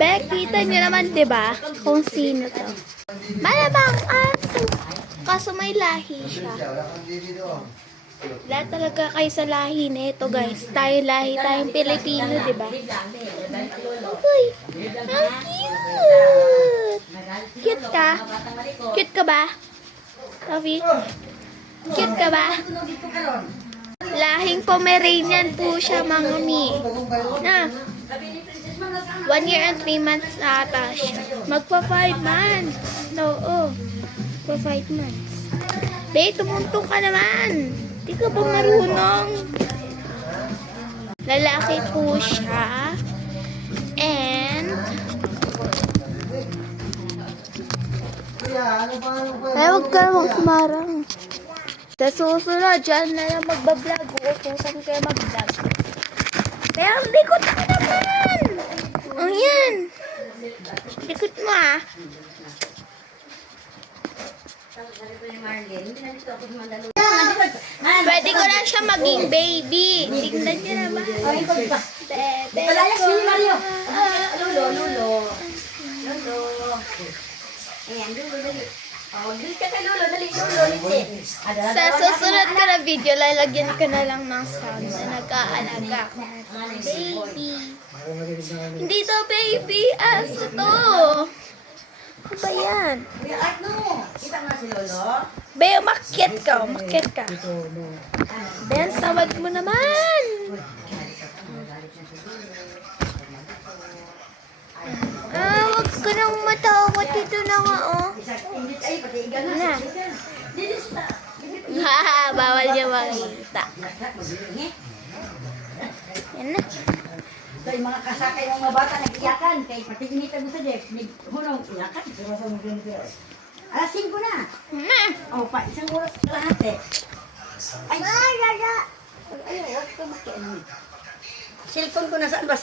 Be, kita nyo naman, diba? Kung sino to. Malamang aso. Kaso may lahi siya. Lahat talaga kayo sa lahi na ito, guys. Tayo lahi, tayong Pilipino, diba? Okay. Ang cute! Cute ka? Cute ka ba? Sophie? Cute ka ba? Lahing Pomeranian po siya, mga mi. Na? 1 year and 3 months ata siya. Magpa 5 months. Oo. Magpa 5 months. Be, tumuntong ka naman. Di ka ba marunong? Lalaki po siya. And ay, huwag ka naman kumarang. Sa susunod, dyan na lang magbablog. Uutusan kayo mag-vlog. Pero ang likot ka naman! Oh, yan! Likot mo, ah. Pwede ko lang siya maging baby. Tingnan niyo naman. Bebe ko. Lulo. Ayan, Lulo, dali. Oh, dali ka kay Lulo, dali, Lulo, dali. Sa susunod ko na video, lalagyan ko na lang ng sound na nag-aalaga ako ng baby. Hindi to baby, aso to. Ano ba yan? Kuya Art, no. Kita nga si Lolo. Be, umakyat ka, umakyat ka. Ben, tawad mo naman. Wag ka nang matakot. Ito na nga, oh. Ay, pati igana. Na. Haha, bawal niya makita. Yan na. So, yung mga kasakay ng mga bata nag-iyakan. Kaya pati ginita mo sa Jeff. Hunong iyakan. Alas 5 na. Oh, pa, isang oras lahat eh. Ay, ay, huwag ka makialam. Cellphone ko na saan ba?